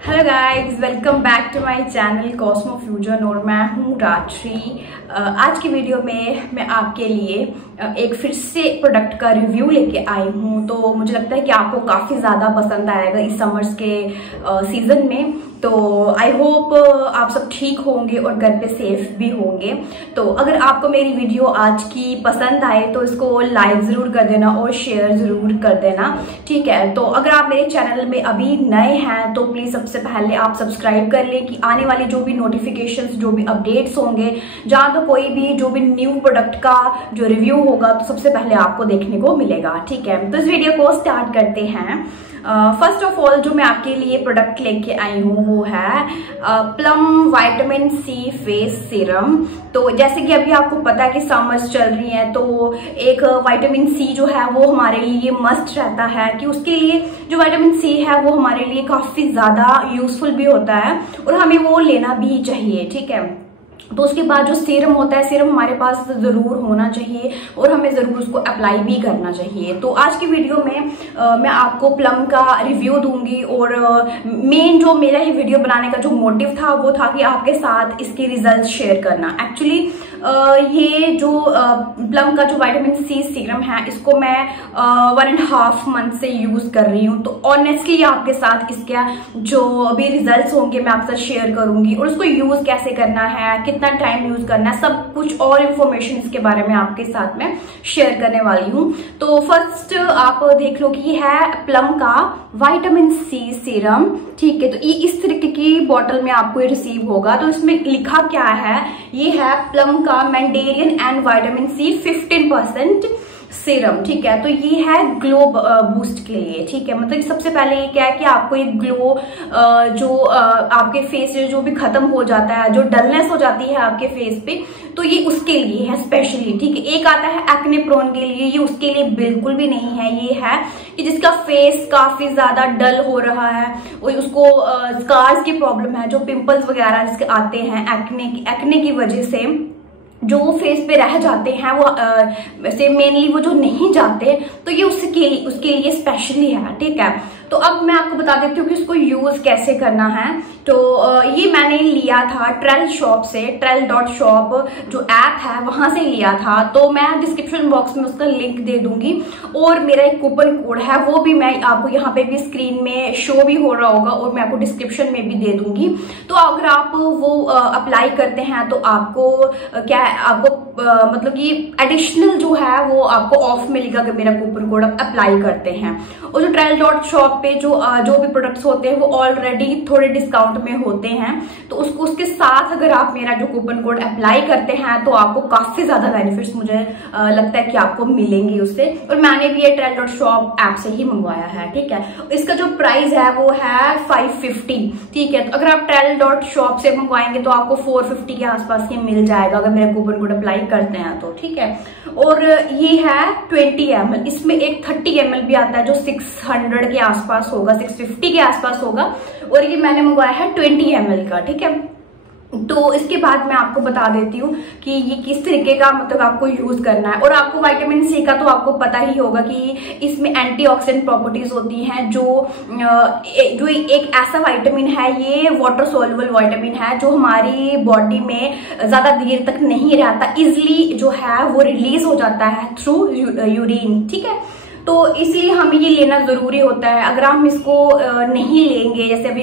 Hello guys, welcome back to my channel Cosmo Fusion और मैं हूँ रात्रि। आज की वीडियो में मैं आपके लिए एक फिर से प्रोडक्ट का रिव्यू लेके आई हूँ। तो मुझे लगता है कि आपको काफ़ी ज़्यादा पसंद आएगा इस समर्स के सीज़न में। तो आई होप आप सब ठीक होंगे और घर पे सेफ भी होंगे। तो अगर आपको मेरी वीडियो आज की पसंद आए तो इसको लाइक ज़रूर कर देना और शेयर ज़रूर कर देना, ठीक है। तो अगर आप मेरे चैनल में अभी नए हैं तो प्लीज़ सबसे पहले आप सब्सक्राइब कर लें कि आने वाली जो भी नोटिफिकेशंस, जो भी अपडेट्स होंगे, जहाँ तो कोई भी जो भी न्यू प्रोडक्ट का जो रिव्यू होगा तो सबसे पहले आपको देखने को मिलेगा, ठीक है। तो इस वीडियो को स्टार्ट करते हैं। फर्स्ट ऑफ ऑल जो मैं आपके लिए प्रोडक्ट लेके आई हूँ वो है plum vitamin C face serum. तो जैसे कि अभी आपको पता है कि समर्स चल रही हैं, तो एक विटामिन सी जो है वो हमारे लिए मस्ट रहता है कि उसके लिए जो विटामिन सी है वो हमारे लिए काफी ज्यादा यूजफुल भी होता है और हमें वो लेना भी चाहिए, ठीक है। तो उसके बाद जो सीरम होता है, सीरम हमारे पास जरूर होना चाहिए और हमें जरूर उसको अप्लाई भी करना चाहिए। तो आज की वीडियो में मैं आपको प्लम का रिव्यू दूंगी और मेन जो मेरा ये वीडियो बनाने का जो मोटिव था वो था कि आपके साथ इसके रिजल्ट शेयर करना। एक्चुअली ये जो प्लम का जो विटामिन सी सीरम है इसको मैं 1.5 मंथ से यूज कर रही हूँ। तो ऑनेस्टली आपके साथ इसका जो भी रिजल्ट्स होंगे मैं आपसे शेयर करूंगी और उसको यूज कैसे करना है, कितना टाइम यूज करना है, सब कुछ और इन्फॉर्मेशन इसके बारे में आपके साथ में शेयर करने वाली हूँ। तो फर्स्ट आप देख लो कि ये है प्लम का विटामिन सी सीरम, ठीक है। तो ये इस तरीके की बॉटल में आपको ये रिसीव होगा। तो इसमें लिखा क्या है, ये है प्लम का mandarin and vitamin C 15% serum, ठीक है। तो ये है ग्लो बूस्ट के लिए, ठीक है। मतलब सबसे पहले ये क्या है कि आपको ये ग्लो जो आपके फेस से जो भी खत्म हो जाता है, जो डलनेस हो जाती है आपके फेस पे, तो ये उसके लिए है स्पेशली, ठीक है। एक आता है एक्ने प्रोन के लिए, ये उसके लिए बिल्कुल भी नहीं है। ये है कि जिसका फेस काफी ज्यादा डल हो रहा है और उसको स्कार्स की प्रॉब्लम है, जो पिंपल्स वगैरह जिसके आते हैं एक्ने की वजह से जो फेस पे रह जाते हैं, वो वैसे मेनली वो जो नहीं जाते, तो ये उसके लिए स्पेशली है, ठीक है। तो अब मैं आपको बता देती हूँ कि इसको यूज कैसे करना है। तो ये मैंने लिया था ट्रेल शॉप से, trell.shop जो ऐप है वहां से लिया था। तो मैं डिस्क्रिप्शन बॉक्स में उसका लिंक दे दूंगी और मेरा एक कूपन कोड है वो भी मैं आपको यहाँ पे भी स्क्रीन में शो भी हो रहा होगा और मैं आपको डिस्क्रिप्शन में भी दे दूंगी। तो अगर आप वो अप्लाई करते हैं तो आपको क्या है, आपको मतलब कि एडिशनल जो है वो आपको ऑफ मिलेगा अगर मेरा कूपन कोड आप अप्लाई करते हैं। और जो trell.shop पे जो भी प्रोडक्ट्स होते हैं वो ऑलरेडी थोड़े डिस्काउंट में होते हैं, तो उसके साथ अगर आप मेरा जो कूपन कोड अप्लाई करते हैं तो आपको काफी ज्यादा बेनिफिट्स मुझे लगता है कि आपको मिलेंगे उससे। और मैंने भी ये trell.shop ऐप से ही मंगवाया है, ठीक है। इसका जो प्राइस है वो है 550, ठीक है। तो अगर आप trell.shop से मंगवाएंगे तो आपको 450 के आसपास ये मिल जाएगा अगर मेरा कूपन कोड अप्लाई करते हैं तो, ठीक है। और ये है 20 ml, इसमें एक 30 ml भी आता है जो 600 के आसपास होगा, 650 के आसपास होगा, और ये मैंने मंगवाया है 20 ml का, ठीक है। तो इसके बाद मैं आपको बता देती हूँ कि ये किस तरीके का मतलब आपको यूज करना है। और आपको विटामिन सी का तो आपको पता ही होगा कि इसमें एंटीऑक्सीडेंट प्रॉपर्टीज होती हैं, जो एक ऐसा विटामिन है, ये वाटर सोल्युबल विटामिन है जो हमारी बॉडी में ज्यादा देर तक नहीं रहता, इजिली जो है वो रिलीज हो जाता है थ्रू यूरिन, ठीक है। तो इसलिए हमें ये लेना जरूरी होता है। अगर हम इसको नहीं लेंगे, जैसे अभी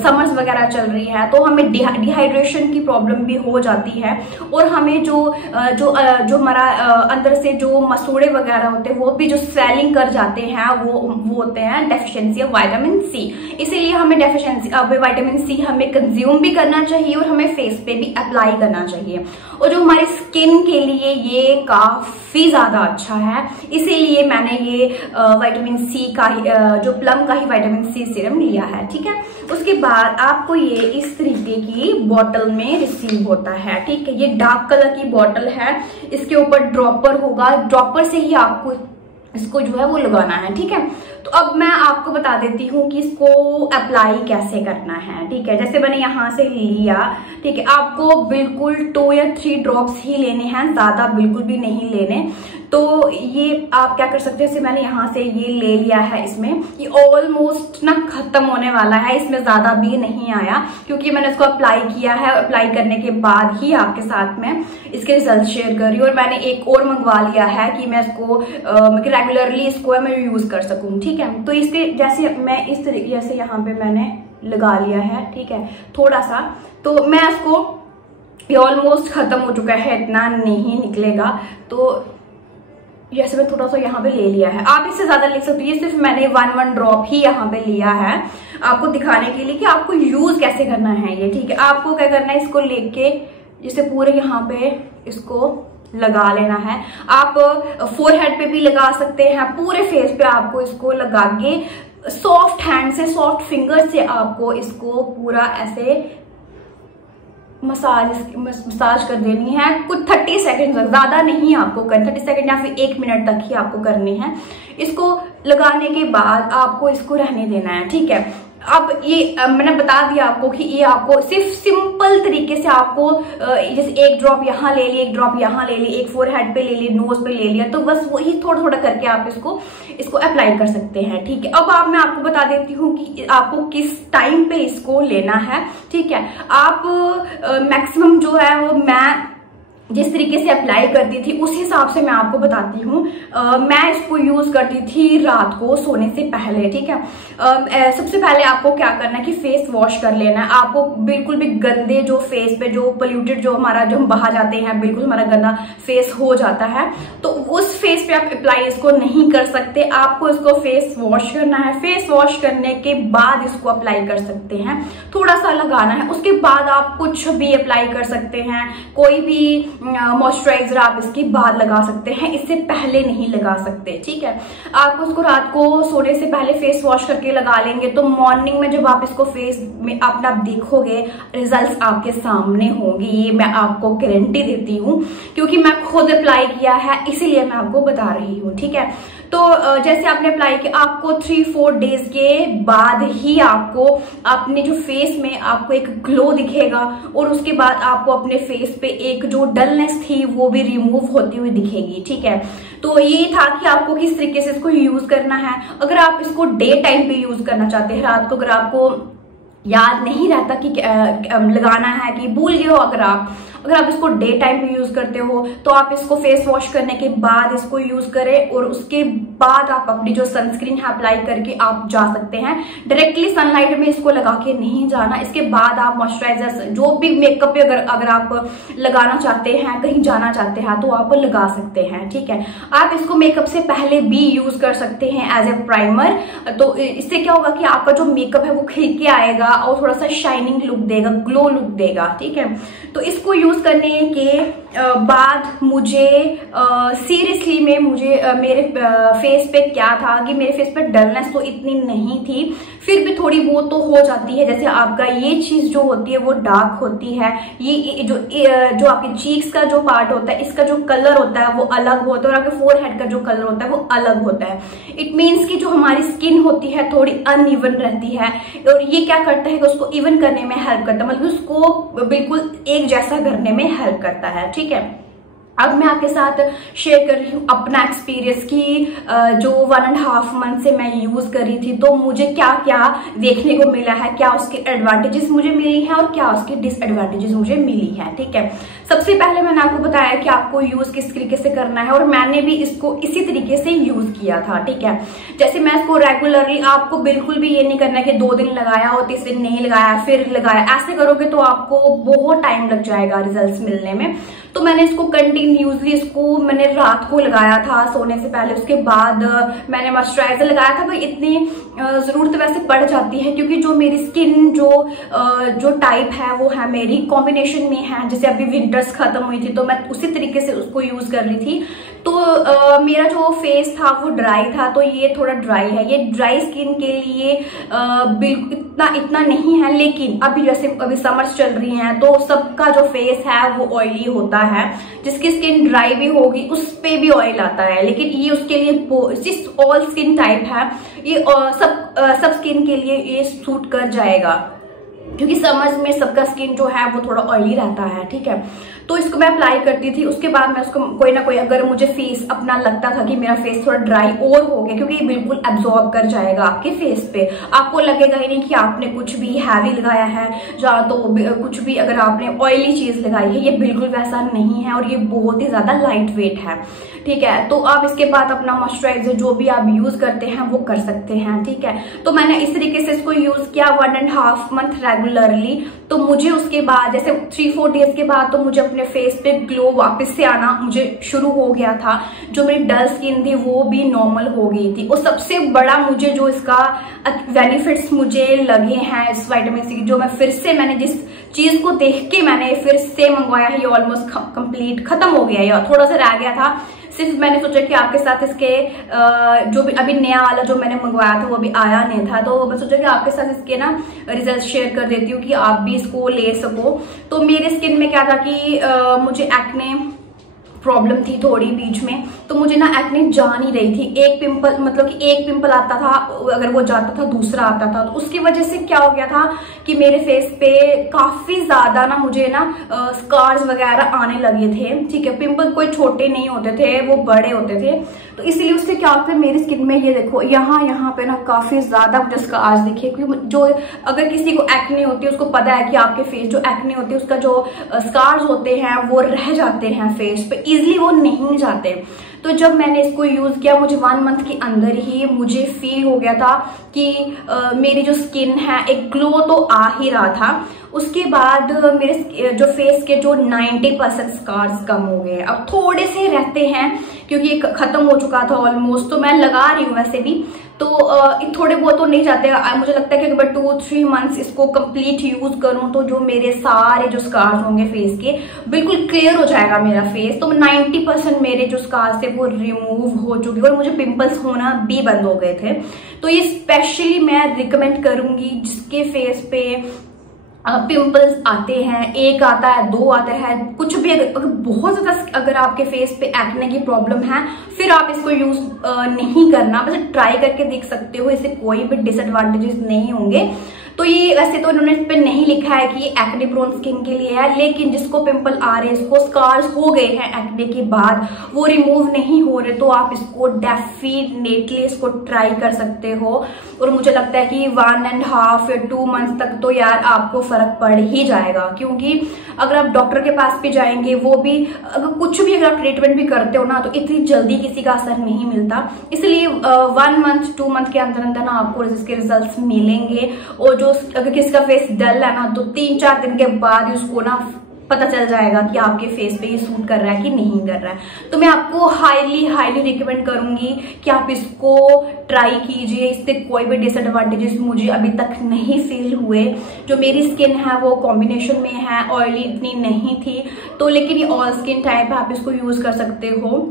समर्स वगैरह चल रही है, तो हमें डिहाइड्रेशन की प्रॉब्लम भी हो जाती है और हमें जो हमारा अंदर से जो मसूड़े वगैरह होते हैं वो भी जो स्वेलिंग कर जाते हैं वो होते हैं डेफिशिएंसी ऑफ विटामिन सी। इसीलिए हमें डेफिशिएंसी ऑफ विटामिन सी हमें कंज्यूम भी करना चाहिए और हमें फेस पे भी अप्लाई करना चाहिए। और जो हमारी स्किन के लिए ये काफी ज्यादा अच्छा है, इसीलिए मैंने ये विटामिन सी का जो प्लम का ही विटामिन सी सीरम लिया है, ठीक है। उसके बाद आपको ये इस तरीके की बॉटल में रिसीव होता है, ठीक है। ये डार्क कलर की बॉटल है, इसके ऊपर ड्रॉपर होगा, ड्रॉपर से ही आपको इसको जो है वो लगाना है, ठीक है। तो अब मैं आपको बता देती हूँ कि इसको अप्लाई कैसे करना है। ठीक है, जैसे मैंने यहाँ से लिया, ठीक है, आपको बिल्कुल 2 या 3 ड्रॉप्स ही लेने हैं, ज्यादा बिल्कुल भी नहीं लेने। तो ये आप क्या कर सकते हैं, जैसे मैंने यहाँ से ये ले लिया है, इसमें ये ऑलमोस्ट ना खत्म होने वाला है, इसमें ज्यादा भी नहीं आया क्योंकि मैंने इसको अप्लाई किया है। अप्लाई करने के बाद ही आपके साथ में इसके रिजल्ट शेयर कर रही हूँ। और मैंने एक और मंगवा लिया है कि मैं इसको रेगुलरली इसको मैं यूज कर सकूँ। ठीक है, तो इसके जैसे मैं इस तरीके से यहाँ पे मैंने लगा लिया है, ठीक है, थोड़ा सा, तो मैं इसको, ये ऑलमोस्ट खत्म हो चुका है, इतना नहीं निकलेगा, तो जैसे मैं थोड़ा सा यहाँ पे ले लिया है। आप इससे ज्यादा ले सकते हो, ये सिर्फ मैंने 1 ड्रॉप ही यहाँ पे लिया है आपको दिखाने के लिए कि आपको यूज कैसे करना है ये। ठीक है, आपको क्या करना है, इसको लेके जैसे पूरे यहाँ पे इसको लगा लेना है। आप फोरहेड पे भी लगा सकते हैं, पूरे फेस पे आपको इसको लगा के सॉफ्ट हैंड से, सॉफ्ट फिंगर से आपको इसको पूरा ऐसे मसाज कर देनी है कुछ 30 सेकंड तक, ज्यादा नहीं आपको करनी, 30 सेकंड या फिर 1 मिनट तक ही आपको करनी है। इसको लगाने के बाद आपको इसको रहने देना है। ठीक है, अब ये मैंने बता दिया आपको कि ये आपको सिर्फ सिंपल तरीके से आपको जैसे 1 ड्रॉप यहाँ ले लिया, 1 ड्रॉप यहाँ ले लिया, 1 फोरहेड पे ले लिया, नोज पे ले लिया, तो बस वही थोड़ा थोड़ा करके आप इसको अप्लाई कर सकते हैं। ठीक है, अब मैं आपको बता देती हूँ कि आपको किस टाइम पे इसको लेना है। ठीक है, आप मैक्सिमम जो है वो मैं जिस तरीके से अप्लाई करती थी उस हिसाब से मैं आपको बताती हूँ। मैं इसको यूज करती थी रात को सोने से पहले। ठीक है, सबसे पहले आपको क्या करना है कि फेस वॉश कर लेना है। आपको बिल्कुल भी गंदे जो फेस पे जो पोल्यूटेड जो हमारा जो हम बाहर जाते हैं, बिल्कुल हमारा गंदा फेस हो जाता है, तो उस फेस पे आप अप्लाई इसको नहीं कर सकते। आपको इसको फेस वॉश करना है। फेस वॉश करने के बाद इसको अप्लाई कर सकते हैं, थोड़ा सा लगाना है, उसके बाद आप कुछ भी अप्लाई कर सकते हैं। कोई भी मॉइस्चराइजर आप इसके बाद लगा सकते हैं, इससे पहले नहीं लगा सकते। ठीक है, आप उसको रात को सोने से पहले फेस वॉश करके लगा लेंगे तो मॉर्निंग में जब आप इसको फेस में अपना देखोगे, रिजल्ट्स आपके सामने होंगे, ये मैं आपको गारंटी देती हूँ क्योंकि मैं खुद अप्लाई किया है, इसीलिए मैं आपको बता रही हूँ। ठीक है, तो जैसे आपने अप्लाई किया, आपको 3-4 डेज के बाद ही आपको अपने जो फेस में आपको एक ग्लो दिखेगा और उसके बाद आपको अपने फेस पे एक जो डलनेस थी वो भी रिमूव होती हुई दिखेगी। ठीक है, तो ये था कि आपको किस तरीके से इसको यूज करना है। अगर आप इसको डे टाइम पे यूज करना चाहते हैं, रात को अगर आपको याद नहीं रहता कि लगाना है, कि भूल गए हो, अगर आप इसको डे टाइम पे यूज करते हो तो आप इसको फेस वॉश करने के बाद इसको यूज करें और उसके बाद आप अपनी जो सनस्क्रीन है अप्लाई करके आप जा सकते हैं। डायरेक्टली सनलाइट में इसको लगा के नहीं जाना। इसके बाद आप मॉइस्चराइजर जो भी मेकअप पे अगर आप लगाना चाहते हैं, कहीं जाना चाहते हैं, तो आप लगा सकते हैं। ठीक है, आप इसको मेकअप से पहले भी यूज कर सकते हैं एज ए प्राइमर। तो इससे क्या होगा कि आपका जो मेकअप है वो खिल के आएगा और थोड़ा सा शाइनिंग लुक देगा, ग्लो लुक देगा। ठीक है, तो इसको यूज करने के बाद मुझे सीरियसली में मेरे फेस पे क्या था कि मेरे फेस पे डलनेस तो इतनी नहीं थी, फिर भी थोड़ी बहुत तो हो जाती है। जैसे आपका ये चीज जो होती है वो डार्क होती है, ये जो आपके चीक्स का जो पार्ट होता है इसका जो कलर होता है वो अलग होता है और आपके फोरहेड का जो कलर होता है वो अलग होता है। इट मीन्स कि जो हमारी स्किन होती है थोड़ी अनइवन रहती है और ये क्या करता है कि उसको इवन करने में हेल्प करता है, मतलब उसको बिल्कुल एक जैसा करने में हेल्प करता है। ठीक है, अब मैं आपके साथ शेयर कर रही हूँ अपना एक्सपीरियंस की जो 1.5 मंथ से मैं यूज कर रही थी, तो मुझे क्या क्या देखने को मिला है, क्या उसके एडवांटेजेस मुझे मिली हैं और क्या उसकी डिसएडवांटेजेस मुझे मिली है। ठीक है, सबसे पहले मैंने आपको बताया कि आपको यूज किस तरीके से करना है और मैंने भी इसको इसी तरीके से यूज किया था। ठीक है, जैसे मैं इसको रेगुलरली, आपको बिल्कुल भी ये नहीं करना है कि 2 दिन लगाया और 3 दिन नहीं लगाया फिर लगाया, ऐसे करोगे तो आपको बहुत टाइम लग जाएगा रिजल्ट्स मिलने में। तो मैंने इसको कंटिन्यूसली इसको मैंने रात को लगाया था सोने से पहले, उसके बाद मैंने मॉइस्चराइजर लगाया था। भाई इतनी जरूरत वैसे पड़ जाती है क्योंकि जो मेरी स्किन जो टाइप है वो है मेरी कॉम्बिनेशन में है। जैसे अभी विंटर्स खत्म हुई थी तो मैं उसी तरीके से उसको यूज कर रही थी। मेरा जो फेस था वो ड्राई था, तो ये थोड़ा ड्राई है। ये ड्राई स्किन के लिए बिल्कुल इतना नहीं है, लेकिन अभी जैसे अभी समर्स चल रही हैं तो सबका जो फेस है वो ऑयली होता है। जिसकी स्किन ड्राई भी होगी उस पे भी ऑयल आता है, लेकिन ये उसके लिए ऑल स्किन टाइप है, ये सब स्किन के लिए ये सूट कर जाएगा, क्योंकि समर्स में सबका स्किन जो है वो थोड़ा ऑयली रहता है, ठीक है। तो इसको मैं अप्लाई करती थी, उसके बाद मैं उसको कोई ना कोई, अगर मुझे फेस अपना लगता था कि मेरा फेस थोड़ा ड्राई और हो गया, क्योंकि ये बिल्कुल एब्जॉर्ब कर जाएगा आपके फेस पे, आपको लगेगा ही नहीं कि आपने कुछ भी हैवी लगाया है या तो कुछ भी अगर आपने ऑयली चीज लगाई है, ये बिल्कुल वैसा नहीं है और ये बहुत ही ज्यादा लाइट वेट है, ठीक है। तो आप इसके बाद अपना मॉइस्चराइजर जो भी आप यूज करते हैं वो कर सकते हैं, ठीक है। तो मैंने इस तरीके से इसको यूज किया 1.5 मंथ रेगुलरली। तो मुझे उसके बाद जैसे 3-4 डेज के बाद तो मुझे अपने फेस पे ग्लो वापस से आना मुझे शुरू हो गया था। जो मेरी डल स्किन थी वो भी नॉर्मल हो गई थी। और सबसे बड़ा मुझे जो इसका बेनिफिट्स मुझे लगे हैं इस विटामिन सी, जो मैंने जिस चीज को देख के मैंने फिर से मंगवाया है, ये ऑलमोस्ट कंप्लीट खत्म हो गया है, थोड़ा सा रह गया था। सिर्फ मैंने सोचा कि आपके साथ इसके जो भी अभी नया वाला जो मैंने मंगवाया था वो अभी आया नहीं था, तो मैं सोचा कि आपके साथ इसके ना रिजल्ट शेयर कर देती हूँ कि आप भी इसको ले सको। तो मेरे स्किन में क्या था कि मुझे एक्ने प्रॉब्लम थी थोड़ी बीच में, तो मुझे ना एक्ने जा नहीं रही थी। एक पिंपल मतलब कि एक पिंपल आता था, अगर वो जाता था दूसरा आता था, तो उसकी वजह से क्या हो गया था कि मेरे फेस पे काफी ज्यादा ना मुझे ना स्कार्स वगैरह आने लगे थे, ठीक है। पिंपल कोई छोटे नहीं होते थे, वो बड़े होते थे। तो इसलिए उससे क्या होता है मेरी स्किन में, ये देखो यहाँ पे ना काफी ज्यादा मुझे स्कार्स दिखे, क्योंकि जो अगर किसी को एक्ने होती है उसको पता है कि आपके फेस जो एक्ने होती है उसका जो स्कार्स होते हैं वो रह जाते हैं फेस पे, इजिली वो नहीं जाते। तो जब मैंने इसको यूज किया मुझे 1 मंथ के अंदर ही मुझे फील हो गया था कि मेरी जो स्किन है एक ग्लो तो आ ही रहा था। उसके बाद मेरे जो फेस के जो 90% स्कार्स कम हो गए। अब थोड़े से रहते हैं क्योंकि ये खत्म हो चुका था ऑलमोस्ट, तो मैं लगा रही हूँ वैसे भी, तो थोड़े बहुत तो नहीं जाते। मुझे लगता है कि अगर 2-3 मंथ्स इसको कंप्लीट यूज करूं तो जो मेरे सारे जो स्कार्स होंगे फेस के बिल्कुल क्लियर हो जाएगा मेरा फेस। तो 90% मेरे जो स्कार्स थे वो रिमूव हो चुके और मुझे पिंपल्स होना भी बंद हो गए थे। तो ये स्पेशली मैं रिकमेंड करूंगी जिसके फेस पे पिंपल्स आते हैं, 1 आता है, 2 आते हैं, कुछ भी अगर बहुत ज्यादा अगर आपके फेस पे एक्ने की प्रॉब्लम है फिर आप इसको यूज नहीं करना, बस ट्राई करके देख सकते हो, इससे कोई भी डिसएडवांटेजेस नहीं होंगे। तो ये वैसे तो इन्होंने इस पे नहीं लिखा है कि ये एक्ने प्रोन स्किन के लिए है, लेकिन जिसको पिंपल आ रहे हैं, जिसको स्कार्स हो गए हैं एक्ने के बाद, वो रिमूव नहीं हो रहे, तो आप इसको डेफिनेटली इसको ट्राई कर सकते हो। और मुझे लगता है कि 1.5 या 2 मंथ तक तो यार आपको फर्क पड़ ही जाएगा, क्योंकि अगर आप डॉक्टर के पास भी जाएंगे, वो भी अगर कुछ भी अगर आप ट्रीटमेंट भी करते हो ना तो इतनी जल्दी किसी का असर नहीं मिलता। इसलिए 1 मंथ 2 मंथ के अंदर अंदर ना आपको इसके रिजल्ट मिलेंगे। और जो अगर किसी का फेस डल है ना तो 3-4 दिन के बाद ही उसको ना पता चल जाएगा कि आपके फेस पे ये सूट कर रहा है कि नहीं कर रहा है। तो मैं आपको हाईली रिकमेंड करूंगी कि आप इसको ट्राई कीजिए। इससे कोई भी डिसएडवांटेजेस मुझे अभी तक नहीं फील हुए। जो मेरी स्किन है वो कॉम्बिनेशन में है, ऑयली इतनी नहीं थी, तो लेकिन ये ऑल स्किन टाइप है, आप इसको यूज कर सकते हो,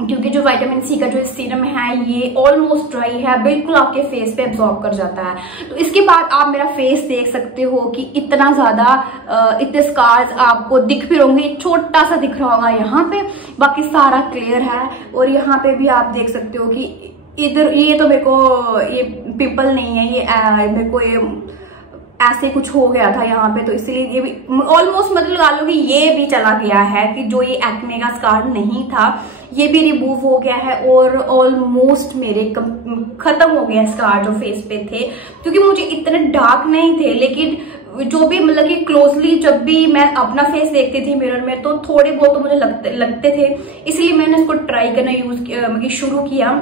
क्योंकि जो विटामिन सी का जो सीरम है ये ऑलमोस्ट ड्राई है, बिल्कुल आपके फेस पे एब्जॉर्ब कर जाता है। तो इसके बाद आप मेरा फेस देख सकते हो कि इतना ज्यादा इतने स्कार्स आपको दिख भी होंगे, छोटा सा दिख रहा होगा यहाँ पे, बाकी सारा क्लियर है। और यहाँ पे भी आप देख सकते हो कि इधर ये तो मेरे को ये पिंपल नहीं है, ये मेरे को ये ऐसे कुछ हो गया था यहाँ पे, तो इसलिए ये भी ऑलमोस्ट मतलब लगा लो कि ये भी चला गया है, कि जो ये एक्ने का स्कार नहीं था ये भी रिमूव हो गया है। और ऑलमोस्ट मेरे खत्म हो गया स्कार जो फेस पे थे, क्योंकि मुझे इतने डार्क नहीं थे, लेकिन जो भी मतलब कि क्लोजली जब भी मैं अपना फेस देखती थी मिरर में तो थोड़े बहुत तो मुझे लगते थे। इसलिए मैंने इसको ट्राई करना शुरू किया।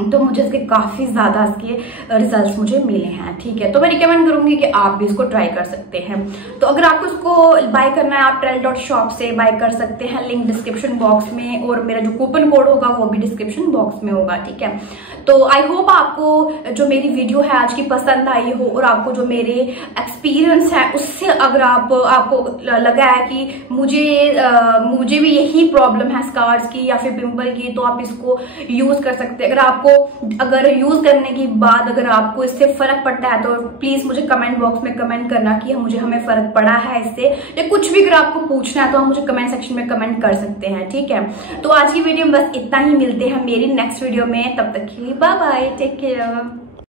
तो मुझे इसके काफ़ी ज़्यादा इसके रिजल्ट्स मुझे मिले हैं। ठीक है, तो मैं रिकमेंड करूंगी कि आप भी इसको ट्राई कर सकते हैं। तो अगर आपको इसको बाय करना है आप trell.shop से बाय कर सकते हैं, लिंक डिस्क्रिप्शन बॉक्स में, और मेरा जो कूपन कोड होगा वो भी डिस्क्रिप्शन बॉक्स में होगा। ठीक है, तो आई होप आपको जो मेरी वीडियो है आज की पसंद आई हो, और आपको जो मेरे एक्सपीरियंस है उससे अगर आपको लगा है कि मुझे भी यही प्रॉब्लम है स्कार्स की या फिर पिंपल की, तो आप इसको यूज कर सकते हैं। अगर यूज करने के बाद अगर आपको इससे फर्क पड़ता है तो प्लीज मुझे कमेंट बॉक्स में कमेंट करना कि हमें फर्क पड़ा है इससे, या कुछ भी अगर आपको पूछना है तो आप मुझे कमेंट सेक्शन में कमेंट कर सकते हैं। ठीक है, तो आज की वीडियो में बस इतना ही, मिलते हैं मेरी नेक्स्ट वीडियो में, तब तक के लिए बाय बाय, टेक केयर।